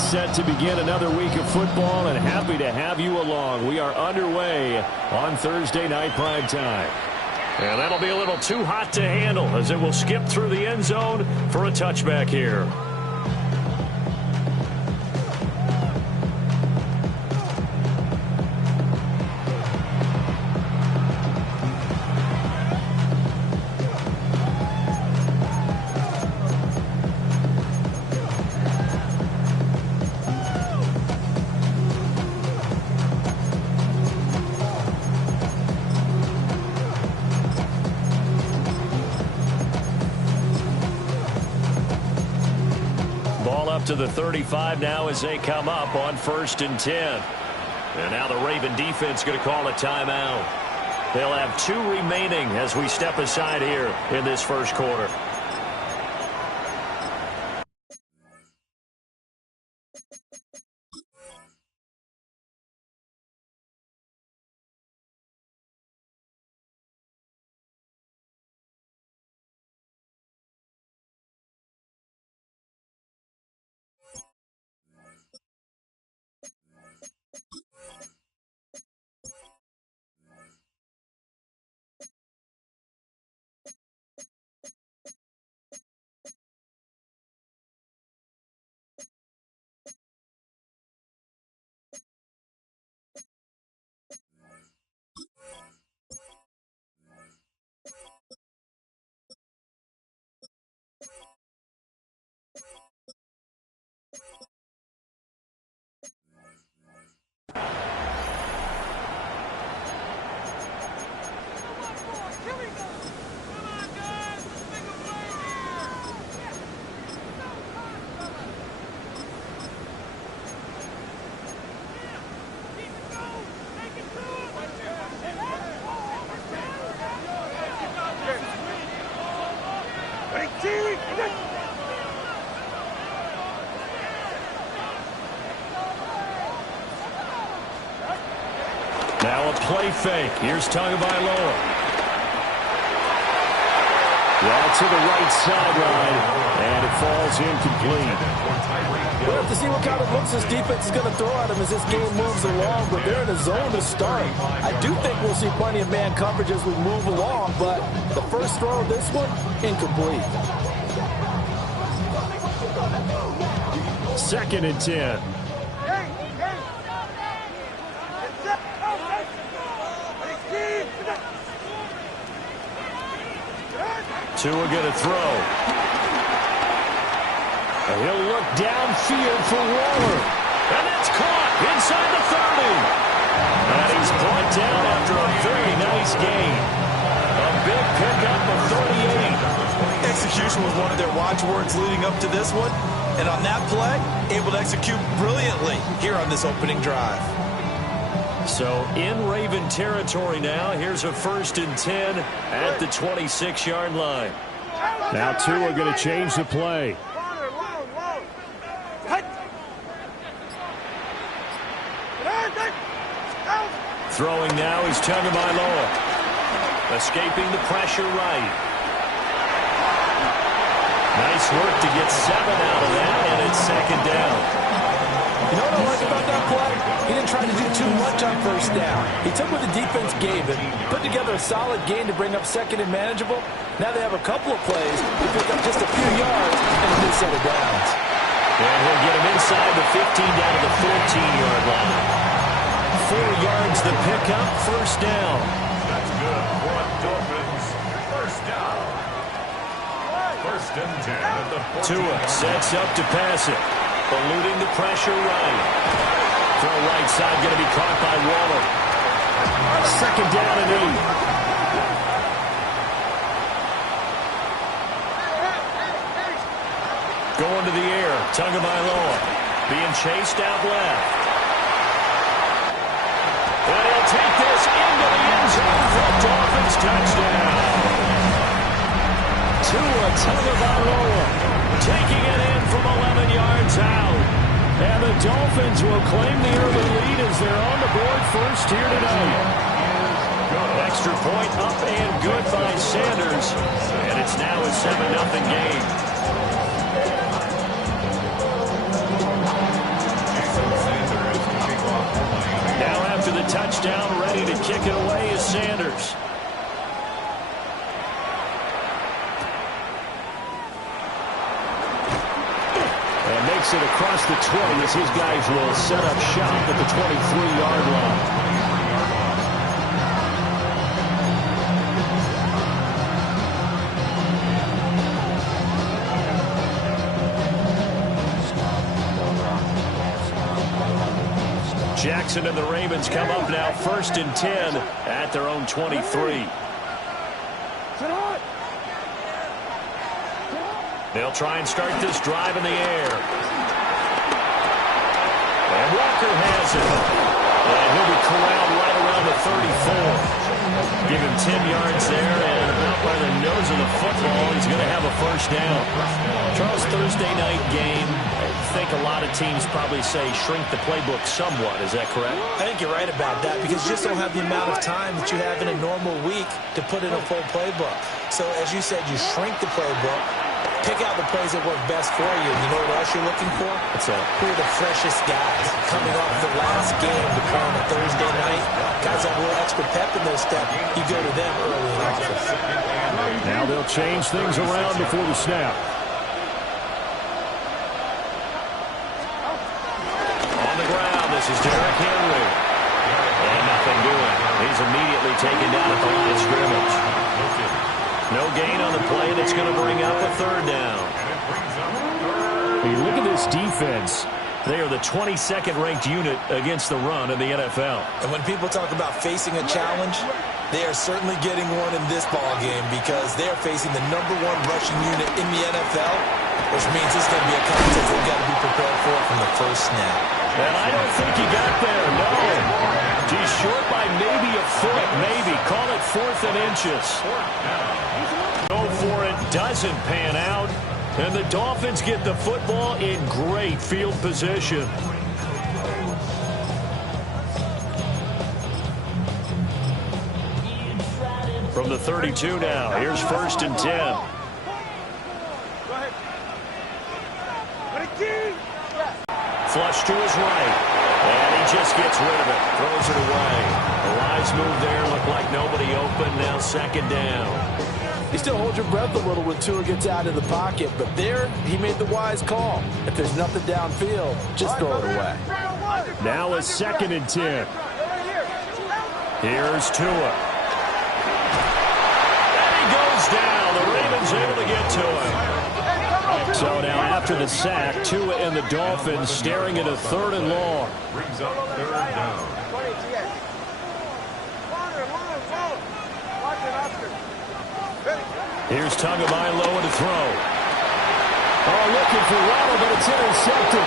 get set to begin another week of football, and happy to have you along. We are underway on Thursday night prime time. And that'll be a little too hot to handle as it will skip through the end zone for a touchback here. To the 35 now as they come up on 1st and 10. And now the Raven defense going to call a timeout. They'll have 2 remaining as we step aside here in this first quarter. Now a play fake. Here's Tagovailoa. Well, to the right sideline, and it falls incomplete. We'll have to see what kind of looks this defense is going to throw at him as this game moves along, but they're in a zone to start. I do think we'll see plenty of man coverage as we move along, but the first throw of this one, incomplete. 2nd and 10. Tua going to throw. And he'll look downfield for Waller. And that's caught inside the 30. And he's brought down after a very nice gain. A big pickup of 38. Execution was one of their watchwords leading up to this one. And on that play, able to execute brilliantly here on this opening drive. So in Raven territory now. Here's a 1st and 10 at the 26-yard line. Now Tua going to change the play. Throwing now is Tagovailoa. Escaping the pressure right. Nice work to get 7 out of that, and it's 2nd down. You know what I like about that play? He didn't try to do too much on 1st down. He took what the defense gave him, put together a solid gain to bring up 2nd and manageable. Now they have a couple of plays to pick up just a few yards and a new set of downs. And he'll get him inside the 15 down to the 14-yard line. 4 yards the pickup, 1st down. That's good for a Dolphins 1st down. 1st and 10 at the 14. Tua sets up to pass it. Eluding the pressure right. Throw right side going to be caught by Waller. 2nd down and 8. Going to the air. Tagovailoa being chased out left. And he'll take this into the end zone for a Dolphins touchdown. Tua Tagovailoa taking it in from 11 yards out. And the Dolphins will claim the early lead as they're on the board first here tonight. Extra point up and good by Sanders. And it's now a 7-0 game. touchdown, ready to kick it away is Sanders. And makes it across the 20 as his guys will set up shop at the 23-yard line. Jackson and the Ravens come up now 1st and 10 at their own 23. They'll try and start this drive in the air. And Walker has it. And he'll be corralled right around the 34. Give him 10 yards there, and about by the nose of the football, he's going to have a first down. Charles, Thursday night game. I think a lot of teams probably say shrink the playbook somewhat. Is that correct? I think you're right about that because you just don't have the amount of time that you have in a normal week to put in a full playbook. So as you said, you shrink the playbook, pick out the plays that work best for you. You know what else you're looking for? What's that? Who are the freshest guys coming off the last game to play on a Thursday night? Guys have a little extra pep in their step. You go to them early in office. Now they'll change things around before the snap. This is Derrick Henry. And nothing doing. He's immediately taken down at the line of scrimmage. No gain on the play that's going to bring up a third down. Hey, look at this defense. They are the 22nd ranked unit against the run in the NFL. And when people talk about facing a challenge, they are certainly getting one in this ball game because they are facing the #1 rushing unit in the NFL, which means this is going to be a contest they've got to be prepared for from the first snap. And I don't think he got there, no. He's short by maybe a foot, maybe. Call it 4th and inches. Go for it, doesn't pan out. And the Dolphins get the football in great field position. From the 32 now, here's 1st and 10. Flush to his right. And he just gets rid of it. Throws it away. The wise move there. Looked like nobody open. Now 2nd down. You still hold your breath a little when Tua gets out of the pocket, but there he made the wise call. If there's nothing downfield, just throw it away. Now a 2nd and 10. Here's Tua. And he goes down. The Ravens able to get to him. So now after the sack, Tua and the Dolphins staring at a 3rd and long. Brings up 3rd down. Here's Tagovailoa to throw. Oh, looking for Waddle, but it's intercepted.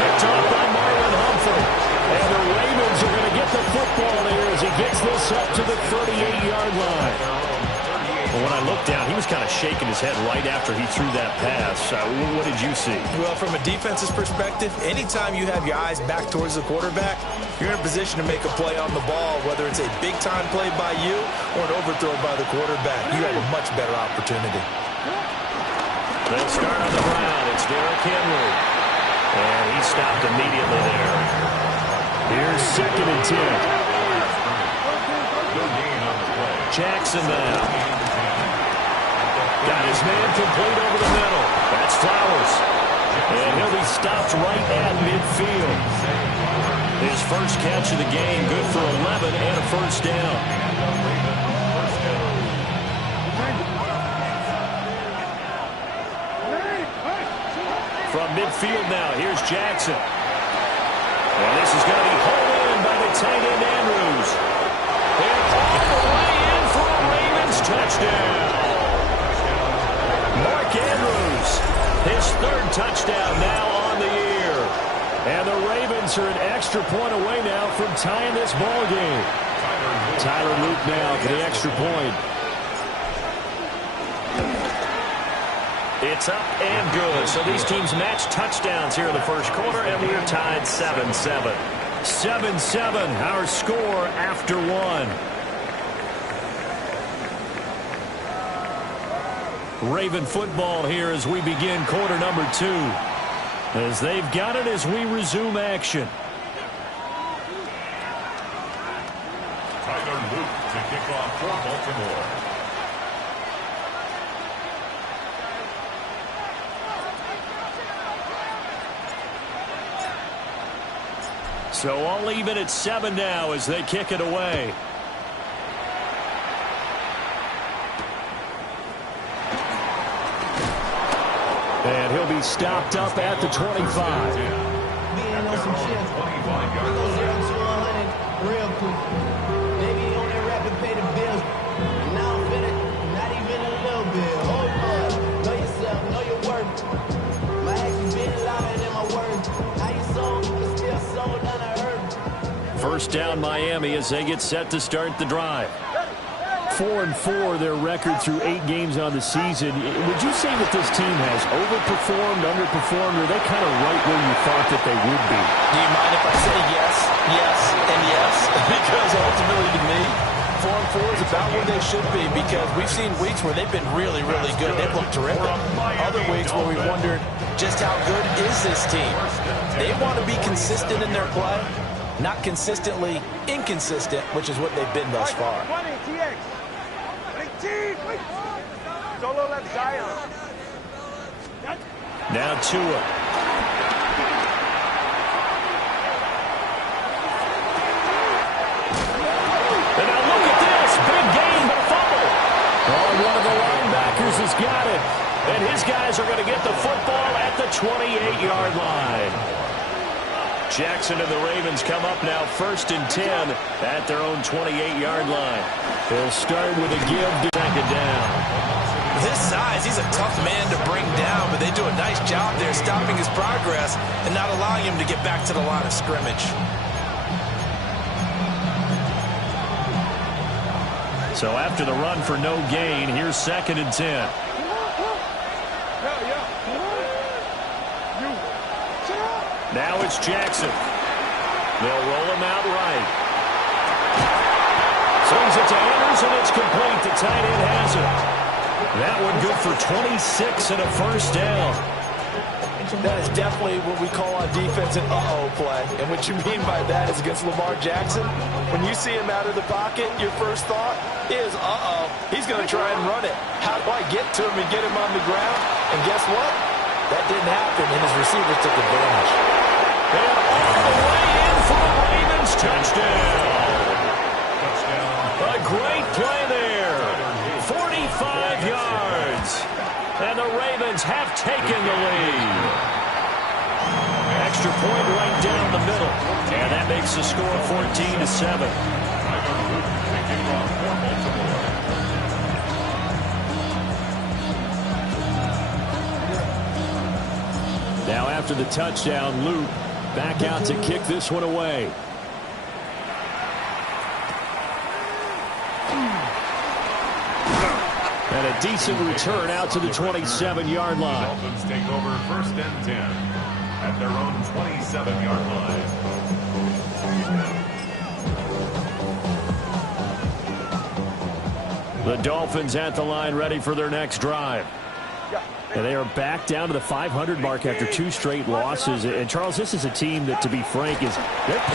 Picked off by Marlon Humphrey. And the Ravens are going to get the football there as he gets this up to the 38-yard line. Well, when I looked down, he was kind of shaking his head right after he threw that pass. What did you see? Well, from a defense's perspective, anytime you have your eyes back towards the quarterback, you're in a position to make a play on the ball, whether it's a big-time play by you or an overthrow by the quarterback. You have a much better opportunity. They'll start on the ground. It's Derrick Henry. And he stopped immediately there. Here's 2nd and 10. Jackson now. Got his man complete over the middle. That's Flowers. And he'll be stopped right at midfield. His first catch of the game, good for 11 and a first down. From midfield now, here's Jackson. And this is going to be hauled in by the tight end Andrews. And all the way in for a Ravens touchdown. Mark Andrews, his 3rd touchdown now on the year. And the Ravens are an extra point away now from tying this ball game. Tyler Luke now for the extra point. It's up and good. So these teams match touchdowns here in the first quarter, and we're tied 7-7. 7-7, our score after 1. Raven football here as we begin quarter number 2. As they've got it as we resume action. kickoff for Baltimore. So all even at 7 now as they kick it away. And he'll be stopped up at the 25. Being on some shit. We go 0 to 100 real quick. Maybe on that rapid pay the bills. Now I'm finna, not even a little bit. Hold on. Know yourself, know your worth. My actions being louder than my words. How you sold, but still sold on a hurt. First down Miami as they get set to start the drive. 4-4 their record through 8 games on the season. Would you say that this team has overperformed, underperformed, or are they kind of right where you thought that they would be? Do you mind if I say yes, yes, and yes? Because ultimately to me, 4-4 is about where they should be because we've seen weeks where they've been really, really good. They've looked terrific. Other weeks where we wondered just how good is this team. They want to be consistent in their play, not consistently inconsistent, which is what they've been thus far. Now Tua. And now look at this. Big gain, but a fumble. Oh, one of the linebackers has got it. And his guys are going to get the football at the 28-yard line. Jackson and the Ravens come up now 1st and 10 at their own 28-yard line. They'll start with a give to second down. With his size, he's a tough man to bring down, but they do a nice job there stopping his progress and not allowing him to get back to the line of scrimmage. So after the run for no gain, here's 2nd and 10. Now it's Jackson. They'll roll him out right. Swings it to Andrews, and it's complete. The tight end has it. That one good for 26 and a first down. That is definitely what we call on defense an uh-oh play. And what you mean by that is against Lamar Jackson, when you see him out of the pocket, your first thought is, uh-oh, he's going to try and run it. How do I get to him and get him on the ground? And guess what? That didn't happen, and his receivers took advantage. And all the way in for the Ravens touchdown. A great play there. 45 yards. And the Ravens have taken the lead. Extra point right down the middle. And that makes the score 14-7. Now after the touchdown, Luke back out to kick this one away. And a decent return out to the 27-yard line. Dolphins take over 1st and 10 at their own 27-yard line. The Dolphins at the line ready for their next drive. And they are back down to the 500 mark after 2 straight losses. And, Charles, this is a team that, to be frank, their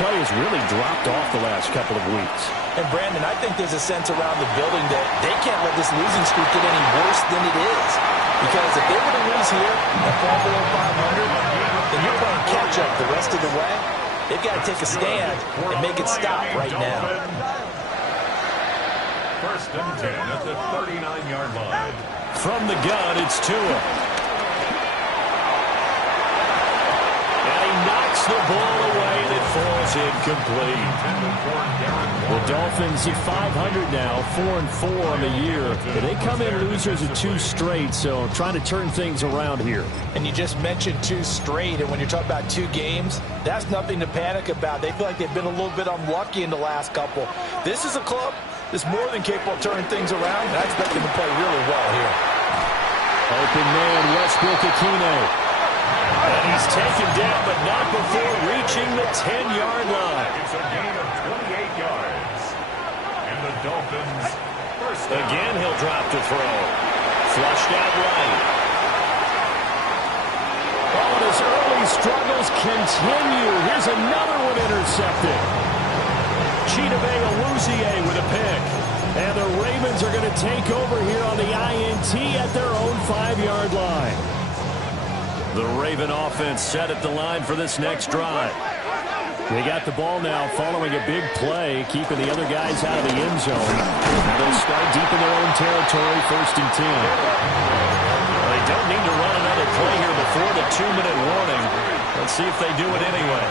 play has really dropped off the last couple of weeks. And, Brandon, I think there's a sense around the building that they can't let this losing streak get any worse than it is. Because if they were to lose here and fall below 500, then you're playing catch-up the rest of the way. They've got to take a stand and make it stop right now. 1st and 10 at the 39-yard line. From the gun, it's Tua. And he knocks the ball away and it falls incomplete. The Dolphins at 500 now, 4-4 on the year. They come in losers of 2 straight, so trying to turn things around here. And you just mentioned 2 straight, and when you're talking about 2 games, that's nothing to panic about. They feel like they've been a little bit unlucky in the last couple. This is a club that's more than capable of turning things around, and I expect them to play really well here. Open man, Westbrook-Ikhine. And he's taken down, but not before reaching the 10-yard line. It's a gain of 28 yards. And the Dolphins first down. Again, he'll drop to throw. Flushed out right. Oh, and his early struggles continue. Here's another one intercepted. Chidobe Awuzie with a pick. And the Ravens are going to take over here on the INT at their own 5-yard line. The Raven offense set at the line for this next drive. They got the ball now following a big play, keeping the other guys out of the end zone. Now they'll start deep in their own territory, 1st and 10. Well, they don't need to run another play here before the 2-minute warning. Let's see if they do it anyway.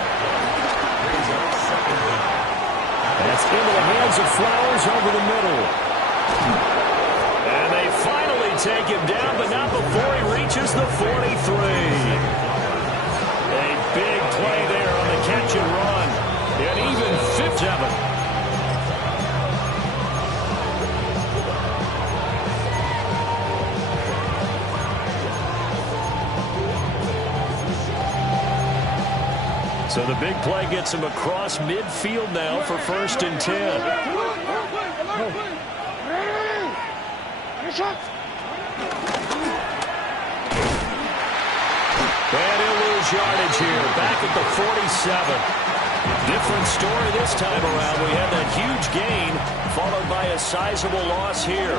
That's into the hands of Flowers over the middle. And they finally take him down, but not before he reaches the 43. A big play there on the catch and run. And even 57. So the big play gets him across midfield now for 1st and 10. And he'll lose yardage here, back at the 47. Different story this time around. We had that huge gain, followed by a sizable loss here.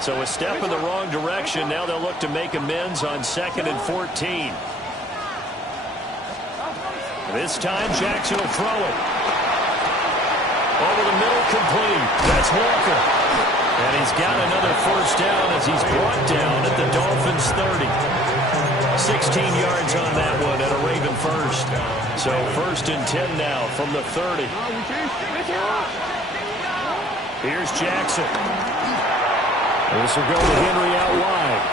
So a step in the wrong direction. Now they'll look to make amends on 2nd and 14. This time, Jackson will throw it. Over the middle, complete. That's Walker. And he's got another 1st down as he's brought down at the Dolphins' 30. 16 yards on that one at a Raven 1st. So 1st and 10 now from the 30. Here's Jackson. This will go to Henry out wide.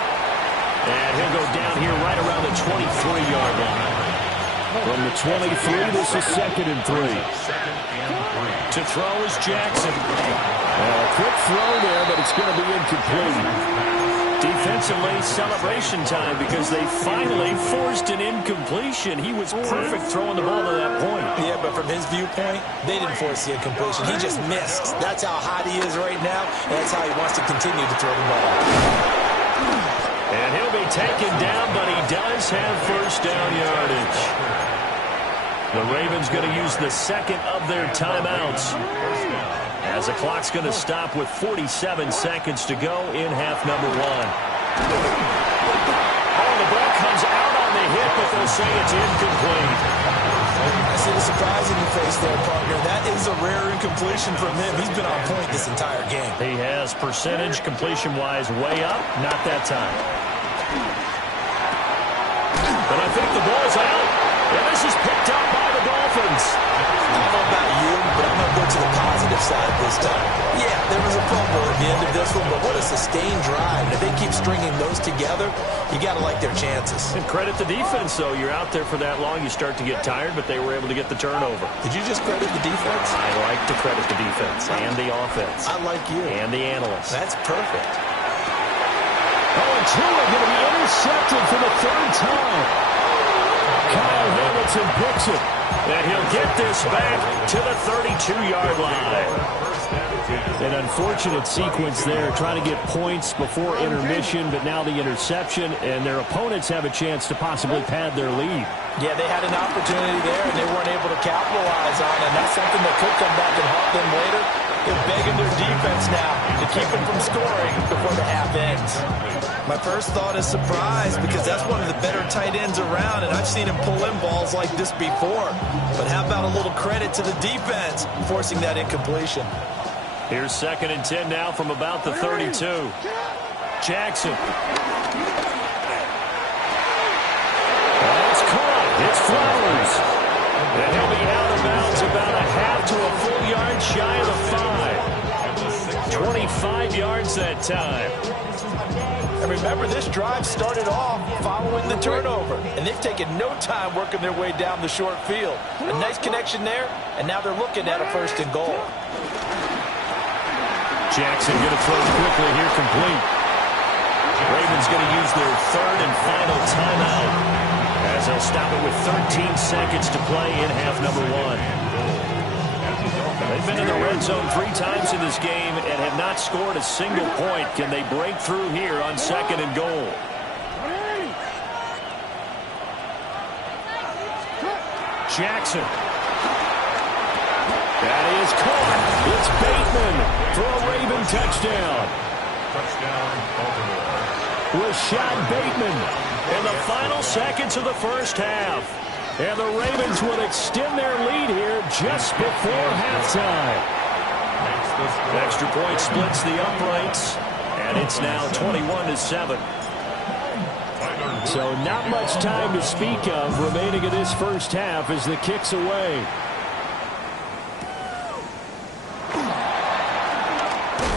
And he'll go down here right around the 23-yard line. From the 23, this is 2nd and 3. To throw is Jackson. A quick throw there, but it's going to be incomplete. Defensively, celebration time because they finally forced an incompletion. He was perfect throwing the ball to that point. Yeah, but from his viewpoint, they didn't force the incompletion. He just missed. That's how hot he is right now, and that's how he wants to continue to throw the ball. And he'll be taken down, but he does have 1st down yardage. The Ravens going to use the 2nd of their timeouts, as the clock's going to stop with 47 seconds to go in half number 1. Oh, the ball comes out on the hit, but they'll say it's incomplete. I see the surprise in your face there, partner. That is a rare incompletion from him. He's been on point this entire game. He has percentage completion-wise way up. Not that time. But I think the ball's out. And this is picked up by the Dolphins. I don't know about you, but I'm going to go to the positive side this time. Yeah, there was a fumble at the end of this one, but what a sustained drive. And if they keep stringing those together, you got to like their chances. And credit the defense, though. You're out there for that long, you start to get tired, but they were able to get the turnover. Did you just credit the defense? I like to credit the defense and the offense. I like you. And the analysts. That's perfect. Oh, and Tua going to be intercepted for the 3rd time. Kyle Hamilton picks it, and he'll get this back to the 32-yard line. An unfortunate sequence there, trying to get points before intermission, but now the interception, and their opponents have a chance to possibly pad their lead. Yeah, they had an opportunity there, and they weren't able to capitalize on it. And that's something that could come back and haunt them later. They're begging their defense now to keep them from scoring before the half ends. My first thought is surprise, because that's one of the better tight ends around, and I've seen him pull in balls like this before. But how about a little credit to the defense forcing that incompletion? Here's 2nd and 10 now from about the 32. Jackson. That's caught. It's Flowers. And he'll be out of bounds about a half to a full yard shy of the 5. 25 yards that time. And remember, this drive started off following the turnover, and they've taken no time working their way down the short field. A nice connection there, and now they're looking at a 1st and goal. Jackson going to throw quickly here, complete. Ravens going to use their 3rd and final timeout, as they'll stop it with 13 seconds to play in half number 1. They've been in the red zone 3 times in this game and have not scored a single point. Can they break through here on 2nd and goal? Jackson. That is caught. It's Bateman for a Raven touchdown. Touchdown, Baltimore. Rashad Bateman in the final seconds of the first half. And the Ravens will extend their lead here just before halftime. Extra point splits the uprights, and it's now 21-7. So not much time to speak of remaining in this first half as the kick's away.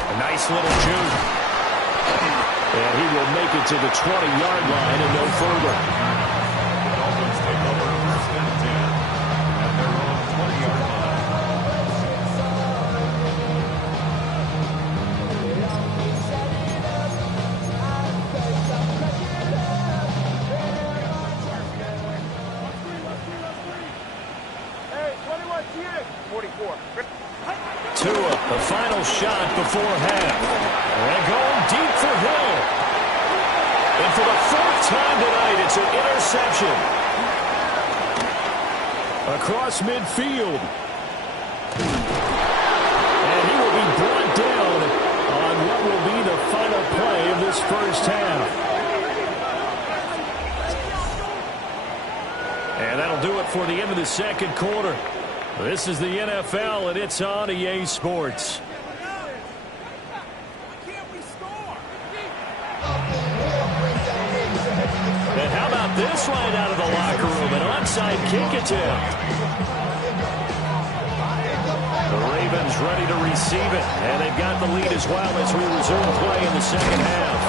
A nice little juke. And he will make it to the 20-yard line and no further. Dolphins take over first and 10 at their own 20-yard line. Tua, the final shot before half. And going deep for Hill. And for the fourth time tonight, it's an interception. Across midfield. And he will be brought down on what will be the final play of this first half. And that'll do it for the end of the second quarter. This is the NFL, and it's on EA Sports. And how about this right out of the locker room? An onside kick attempt. The Ravens ready to receive it, and they've got the lead as well as we resume play in the second half.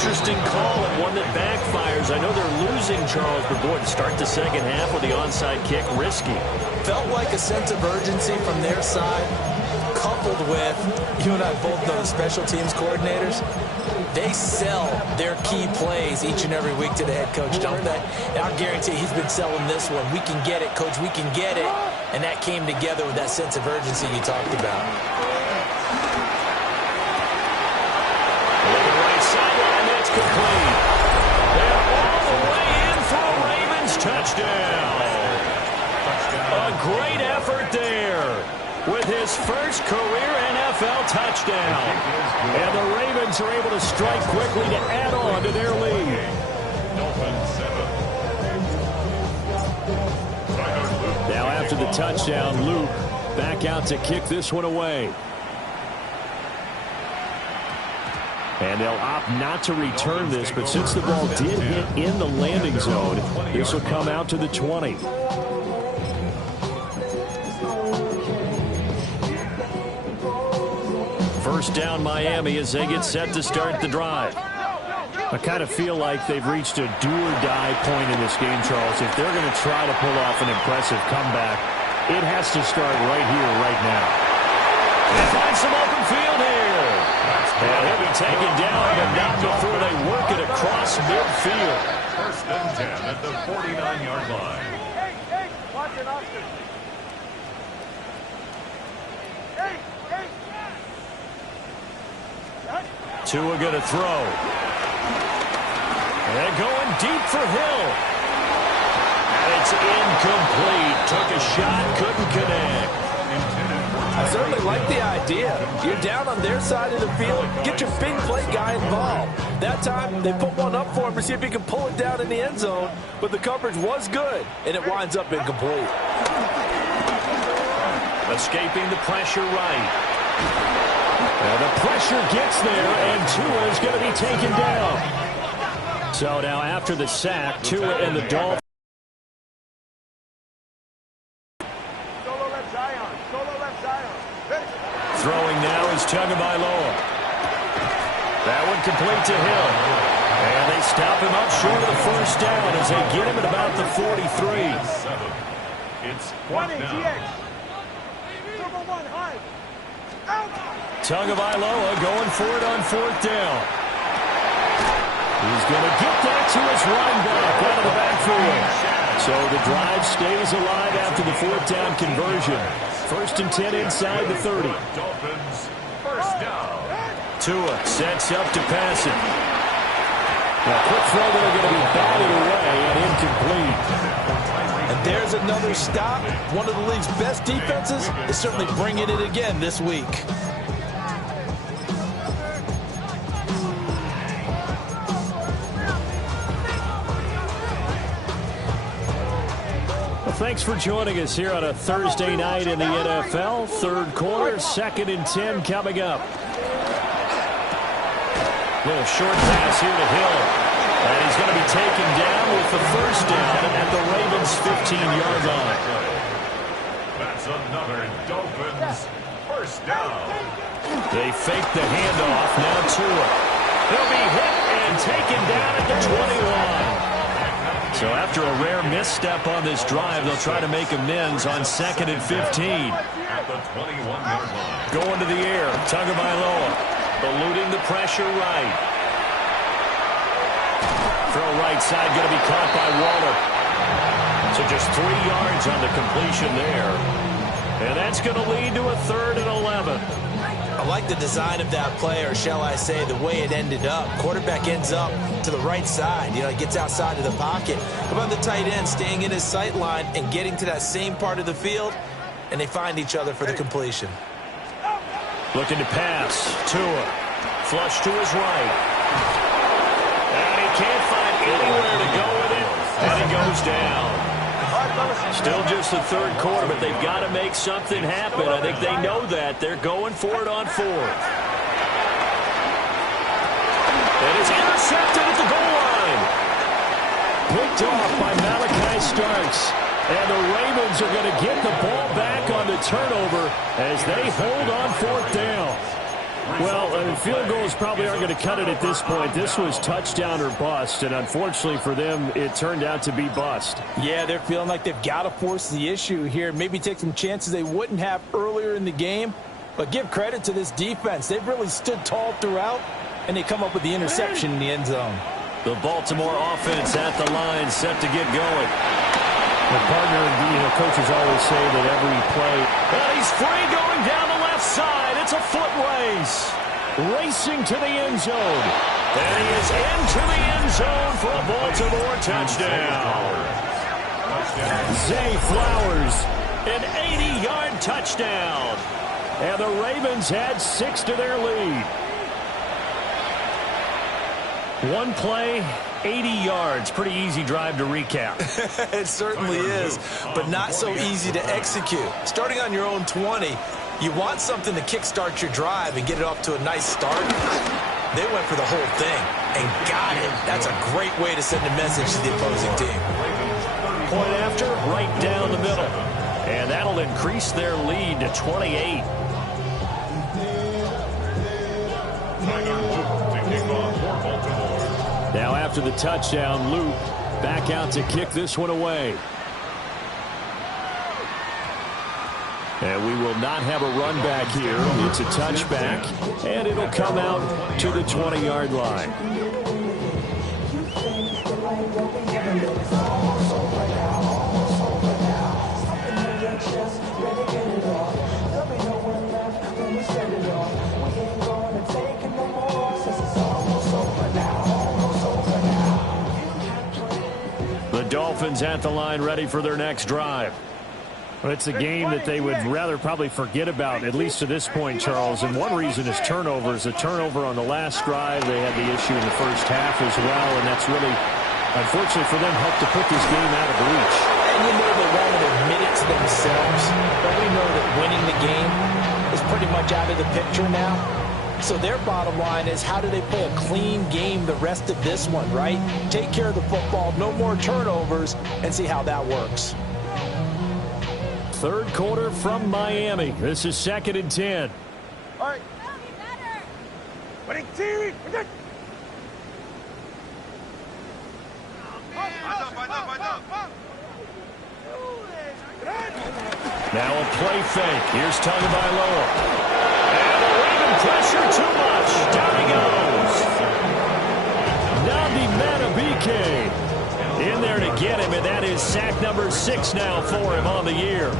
Interesting call and one that backfires. I know they're losing, Charles, but boy, to start the second half with the onside kick, risky. Felt like a sense of urgency from their side, coupled with, you and I both know the special teams coordinators. They sell their key plays each and every week to the head coach, don't they? And I guarantee he's been selling this one. We can get it, coach, we can get it. And that came together with that sense of urgency you talked about. Complete. They're all the way in for a Ravens touchdown. A great effort there with his first career NFL touchdown. And the Ravens are able to strike quickly to add on to their lead. Now after the touchdown, Luke back out to kick this one away. And they'll opt not to return this, but since the ball did hit in the landing zone, this will come out to the 20. First down Miami as they get set to start the drive. I kind of feel like they've reached a do-or-die point in this game, Charles. If they're going to try to pull off an impressive comeback, it has to start right here, right now. They find some open field here. And he'll be taken down, but not before they work it across midfield. First and 10 at the 49-yard line. Hey, watch it, Oscar. Hey. Tua going to throw. And going deep for Hill. And it's incomplete. Took a shot, couldn't connect. I certainly like the idea. You're down on their side of the field. Get your big play guy involved. That time, they put one up for him to see if he can pull it down in the end zone. But the coverage was good, and it winds up incomplete. Escaping the pressure right. And the pressure gets there, and Tua is going to be taken down. So now after the sack, Tua and the Dolphins. Throwing now is Tagovailoa. That one complete to Hill. And they stop him up short of the first down as they get him at about the 43. It's 1 down. Tagovailoa going for it on fourth down. He's going to get that to his running back out of the backfield. So the drive stays alive after the fourth down conversion. First and 10 inside the 30. Dolphins, first down. Tua sets up to pass it. Now, quick throw there going to be batted away and incomplete. And there's another stop. One of the league's best defenses is certainly bringing it again this week. Thanks for joining us here on a Thursday night in the NFL. Third quarter, 2nd and 10 coming up. Little short pass here to Hill. And he's going to be taken down with the first down at the Ravens' 15-yard line. That's another Dolphins first down. They fake the handoff. Now Tua. He'll be hit and taken down at the 21. So after a rare misstep on this drive, they'll try to make amends on 2nd and 15. At the 21-yard line. Going to the air, Tagovailoa, eluding the pressure right. Throw right side, going to be caught by Waller. So just 3 yards on the completion there. And that's going to lead to a 3rd and 11. I like the design of that play, or shall I say the way it ended up. Quarterback ends up to the right side. You know, he gets outside of the pocket. How about the tight end staying in his sight line and getting to that same part of the field, and they find each other for the completion. Looking to pass. Tua. Flush to his right. And he can't find anywhere to go with it. And he goes down. Still just the 3rd quarter, but they've got to make something happen. I think they know that. They're going for it on 4th. And it's intercepted at the goal line. Picked off by Malachi Starks. And the Ravens are going to get the ball back on the turnover as they hold on 4th down. Well, field goals probably aren't going to cut it at this point. This was touchdown or bust, and unfortunately for them, it turned out to be bust. Yeah, they're feeling like they've got to force the issue here. Maybe take some chances they wouldn't have earlier in the game. But give credit to this defense. They've really stood tall throughout, and they come up with the interception in the end zone. The Baltimore offense at the line, set to get going. The partner, coaches always say that every play. And he's free going down the left side. It's a foot race. Racing to the end zone. And he is into the end zone for a Baltimore touchdown. Zay Flowers, an 80-yard touchdown. And the Ravens had 6 to their lead. One play, 80 yards. Pretty easy drive to recap. It certainly is, but not so easy to execute. Starting on your own 20, you want something to kickstart your drive and get it off to a nice start. They went for the whole thing and got it. That's a great way to send a message to the opposing team. Point after, right down the middle. And that'll increase their lead to 28. Now after the touchdown, Luke back out to kick this one away. And we will not have a run back here. It's a touchback, and it'll come out to the 20-yard line. The Dolphins at the line, ready for their next drive. Well, it's a game that they would rather probably forget about, at least to this point, Charles. And one reason is turnovers. A turnover on the last drive. They had the issue in the first half as well, and that's really, unfortunately for them, helped to put this game out of reach. And you know they won't admit it to themselves, but we know that winning the game is pretty much out of the picture now. So their bottom line is, how do they play a clean game the rest of this one, right? Take care of the football, no more turnovers, and see how that works. Third quarter from Miami. This is 2nd and 10. All right. Winning team. Now a play fake. Here's Tagovailoa. And the Raven pressure too much. Down he goes. Nnamdi Madubuike in there to get him, and that is sack number 6 now for him on the year.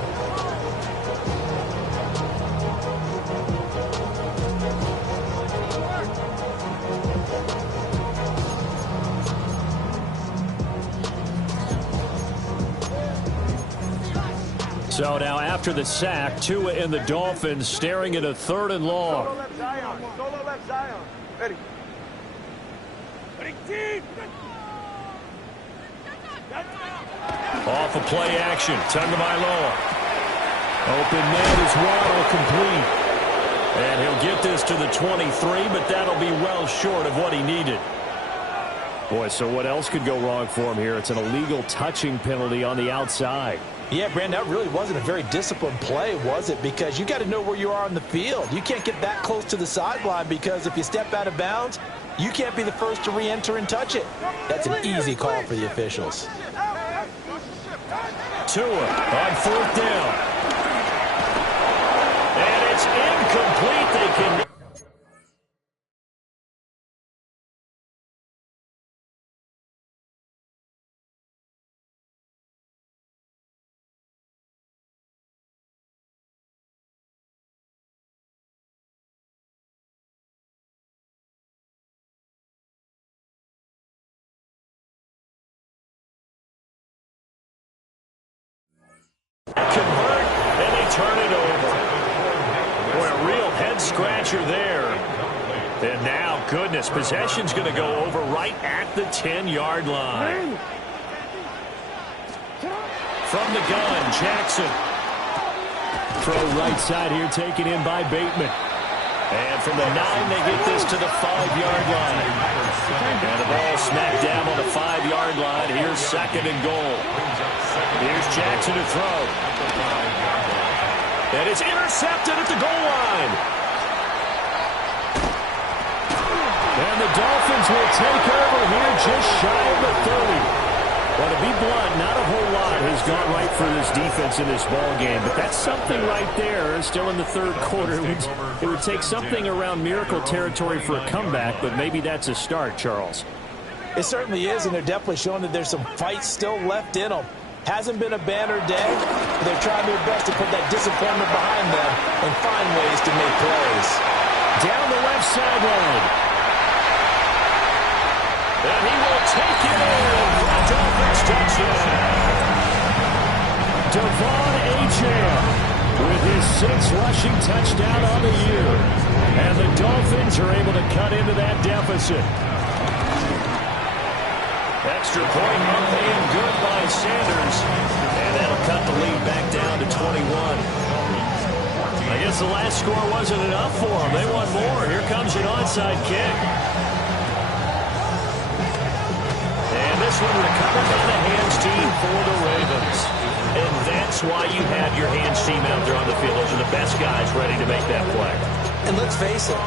So now after the sack, Tua and the Dolphins staring at a 3rd and long. Solo left Zion. Solo left Zion. Ready. Ready, team. Off of play action. Tagovailoa. Open man is Waddle, complete. And he'll get this to the 23, but that'll be well short of what he needed. Boy, so what else could go wrong for him here? It's an illegal touching penalty on the outside. Yeah, Brandon, that really wasn't a very disciplined play, was it? Because you got to know where you are on the field. You can't get that close to the sideline because if you step out of bounds, you can't be the first to re-enter and touch it. That's an easy call for the officials. Tua on 4th down. And it's incomplete. They can... convert, and they turn it over. Boy, a real head-scratcher there. And now, goodness, possession's going to go over right at the 10-yard line. From the gun, Jackson. Throw right side here, taken in by Bateman. And from the 9, they get this to the 5-yard line. And the ball smacked down on the 5-yard line. Here's 2nd and goal. Here's Jackson to throw. And it's intercepted at the goal line. And the Dolphins will take over here just shy of the 30. Well, to be blunt, not a whole lot has gone right for this defense in this ball game, but that's something right there. Still in the 3rd quarter. It would take something around miracle territory for a comeback, but maybe that's a start, Charles. It certainly is, and they're definitely showing that there's some fight still left in them. Hasn't been a banner day. They're trying their best to put that disappointment behind them and find ways to make plays. Down the left sideline. And he will take it in. Dolphins touchdown. Devon Achane with his 6th rushing touchdown on the year. And the Dolphins are able to cut into that deficit. Extra point up and good by Sanders. And that'll cut the lead back down to 21. I guess the last score wasn't enough for them. They want more. Here comes an onside kick. And this one recovered by the hands team for the Ravens. And that's why you have your hands team out there on the field. Those are the best guys ready to make that play. And let's face it,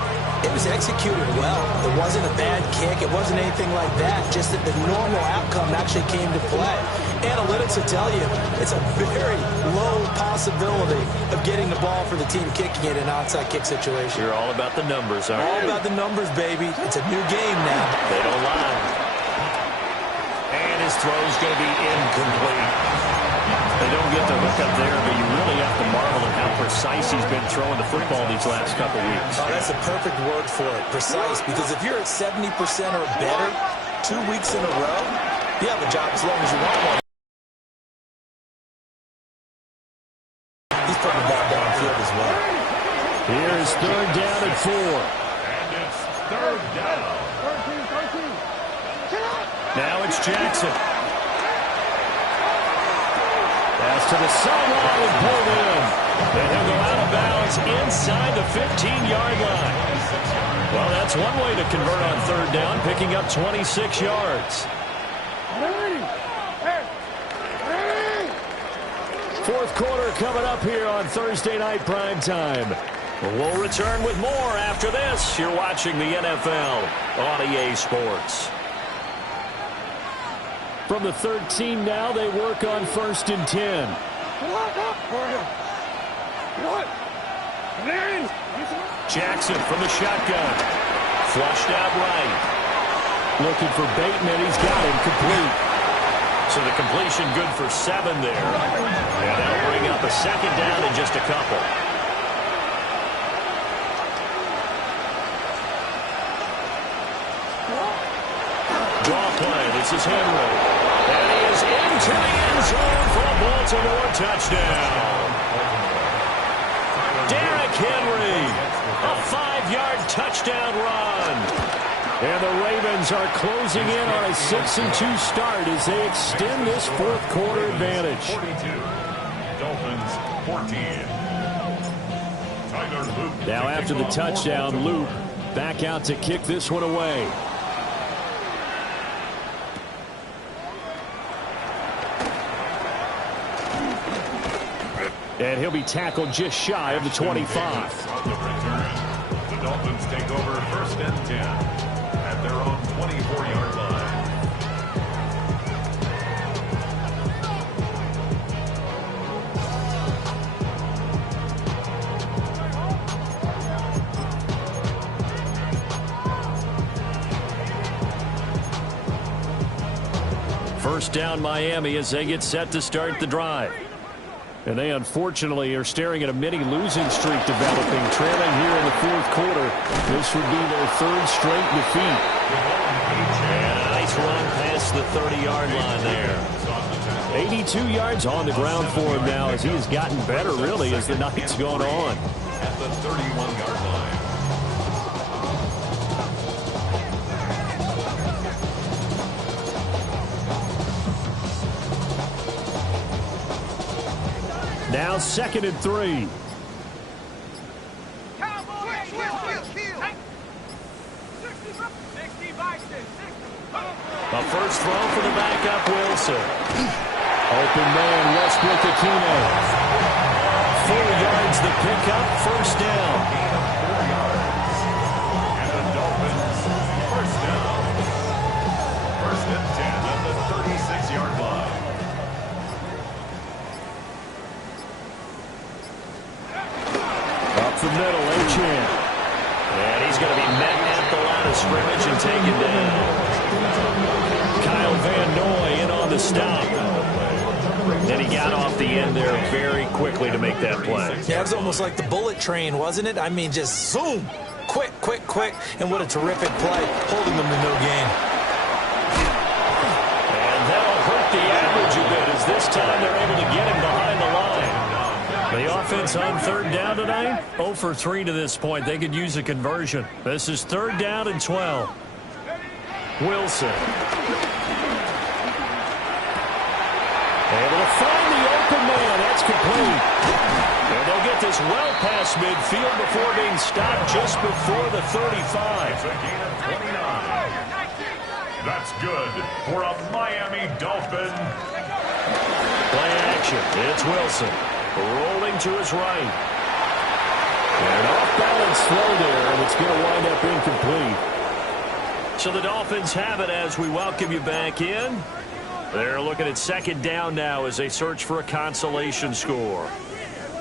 it was executed well. It wasn't a bad kick. It wasn't anything like that. Just that the normal outcome actually came to play. Analytics will tell you it's a very low possibility of getting the ball for the team kicking it in an onside kick situation. You're all about the numbers, aren't you? All about the numbers, baby. It's a new game now. They don't lie. And his throw's going to be incomplete. They don't get the hook up there, but you really have to marvel at how precise he's been throwing the football these last couple weeks. Oh, that's the perfect word for it, precise, because if you're at 70% or better 2 weeks in a row, you have a job as long as you want one. He's putting the ball downfield as well. Here's 3rd down and 4. And it's 3rd down. Now it's Jackson. Pass to the sideline and pulled in. And he'll go out of bounds inside the 15-yard line. Well, that's one way to convert on 3rd down, picking up 26 yards. 4th quarter coming up here on Thursday Night Primetime. We'll return with more after this. You're watching the NFL on EA Sports. From the 13 now, they work on 1st and 10. Jackson from the shotgun. Flushed out right. Looking for Bateman. He's got him complete. So the completion good for 7 there. And that'll bring up a 2nd down in just a couple. Draw play. This is Henry. And he is into the end zone for a Baltimore touchdown. Derrick Henry, a 5-yard touchdown run. And the Ravens are closing in on a 6-2 start as they extend this fourth-quarter advantage. 42. Dolphins 14. Tyler Luke. Now after the touchdown, Luke back out to kick this one away. And he'll be tackled just shy of the 25. On the return, the Dolphins take over 1st and 10 at their own 24-yard line. First down Miami as they get set to start the drive. And they unfortunately are staring at a mini losing streak developing, trailing here in the fourth quarter. This would be their 3rd straight defeat. And a nice run past the 30-yard line there. 82 yards on the ground for him now as he has gotten better really as the night's gone on. At the 31-yard line. Now 2nd and 3. A first throw for the backup Wilson. Open man Westbrook-Ikhine. 4 yards the pickup, first down. 4 yards. And the Dolphins first down. 1st and 10 at the 36-yard line. Up the middle, Achane. And he's going to be met at the line of scrimmage and taken down. Kyle Van Noy in on the stop. And he got off the end there very quickly to make that play. Yeah, it was almost like the bullet train, wasn't it? I mean, just zoom. Quick, quick, quick. And what a terrific play, holding them to no gain. And that'll hurt the average a bit as this time they're able to get him behind the line. The offense on 3rd down tonight, 0 for 3 to this point. They could use a conversion. This is 3rd down and 12. Wilson. Able to find the open man. That's complete. And they'll get this well past midfield before being stopped just before the 35. It's a gain of 29. That's good for a Miami Dolphin. Play action. It's Wilson. Rolling to his right. And off-balance throw there, and it's going to wind up incomplete. So the Dolphins have it as we welcome you back in. They're looking at 2nd down now as they search for a consolation score.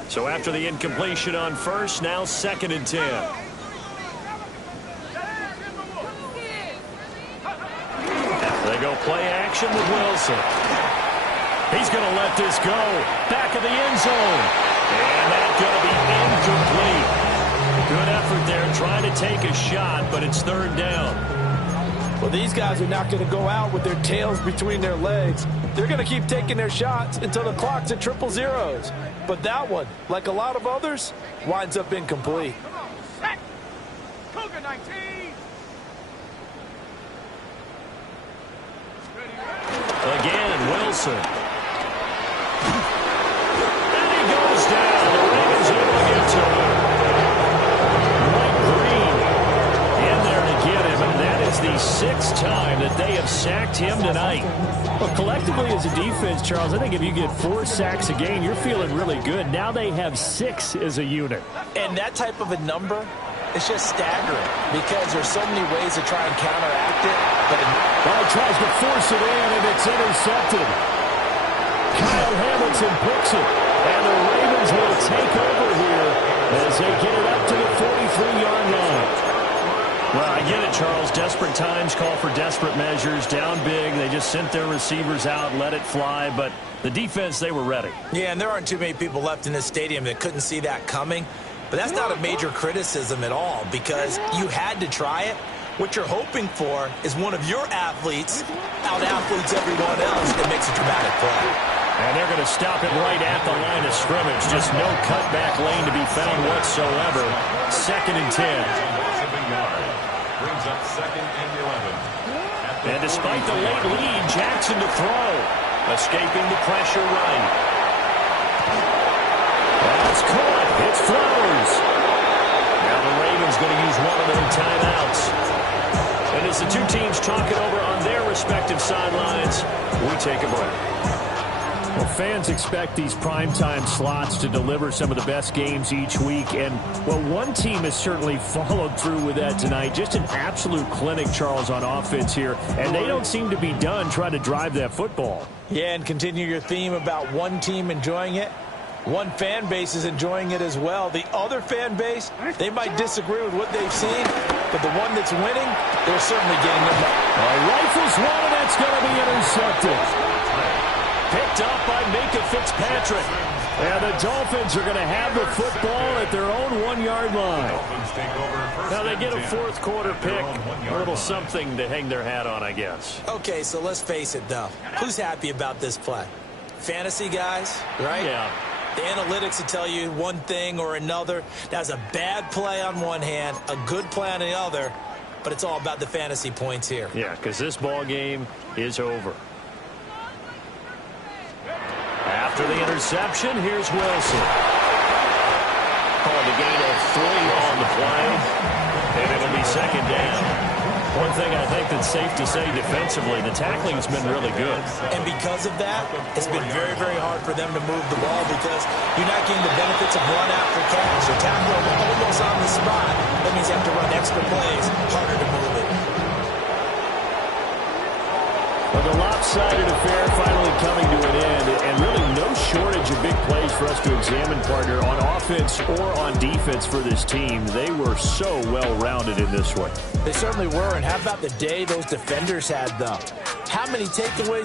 So after the incompletion on 1st, now 2nd and 10. They go play action with Wilson. He's going to let this go. Back of the end zone. And that's going to be incomplete. Good effort there trying to take a shot, but it's 3rd down. Well, these guys are not going to go out with their tails between their legs. They're going to keep taking their shots until the clock's at 000. But that one, like a lot of others, winds up incomplete. Cougar 19. Again, Wilson. And he goes down. The Ravens able to get to him. Mike Green in there to get him, and that is the 6th time that they have sacked him tonight. Well, collectively as a defense, Charles, I think if you get 4 sacks a game, you're feeling really good. Now they have 6 as a unit. And that type of a number, it's just staggering because there's so many ways to try and counteract it. But he tries to force it in, and it's intercepted. Kyle Hamilton picks it, and the Ravens will take over here as they get it up to the 43-yard line. Well, I get it, Charles. Desperate times call for desperate measures. Down big, they just sent their receivers out, let it fly. But the defense, they were ready. Yeah, and there aren't too many people left in this stadium that couldn't see that coming. But that's not a major criticism at all because you had to try it. What you're hoping for is one of your athletes out-athletes everyone else that makes a dramatic play. And they're going to stop it right at the line of scrimmage. Just no cutback lane to be found whatsoever. 2nd and 10. Brings up 2nd and 11. And despite the late lead, Jackson to throw. Escaping the pressure right. That's caught. It's Flowers. Now the Ravens going to use one of their timeouts. And as the two teams talk it over on their respective sidelines, we take a break. Well, fans expect these primetime slots to deliver some of the best games each week. And, well, one team has certainly followed through with that tonight. Just an absolute clinic, Charles, on offense here. And they don't seem to be done trying to drive that football. Yeah, and continue your theme about one team enjoying it. One fan base is enjoying it as well. The other fan base, they might disagree with what they've seen, but the one that's winning, they're certainly getting it. Rifles one, and that's going to be intercepted. Picked up by Minkah Fitzpatrick. And the Dolphins are going to have the football at their own 1-yard line. Now they get a 4th quarter pick. A little something to hang their hat on, I guess. Okay, so let's face it, though. Who's happy about this play? Fantasy guys, right? Yeah. The analytics will tell you one thing or another. That's a bad play on one hand, a good play on the other, but it's all about the fantasy points here. Yeah, because this ball game is over. After the interception, here's Wilson. Called a gain of 3 on the play, and it'll be 2nd down. One thing I think that's safe to say defensively, the tackling has been really good. And because of that, it's been very, very hard for them to move the ball because you're not getting the benefits of run after catch. You're tackling almost on the spot. That means you have to run extra plays, harder to move it. Well, the lopsided affair finally coming to an end, and really no shortage of big plays for us to examine, partner, on offense or on defense for this team. They were so well-rounded in this one. They certainly were, and how about the day those defenders had, though? How many takeaways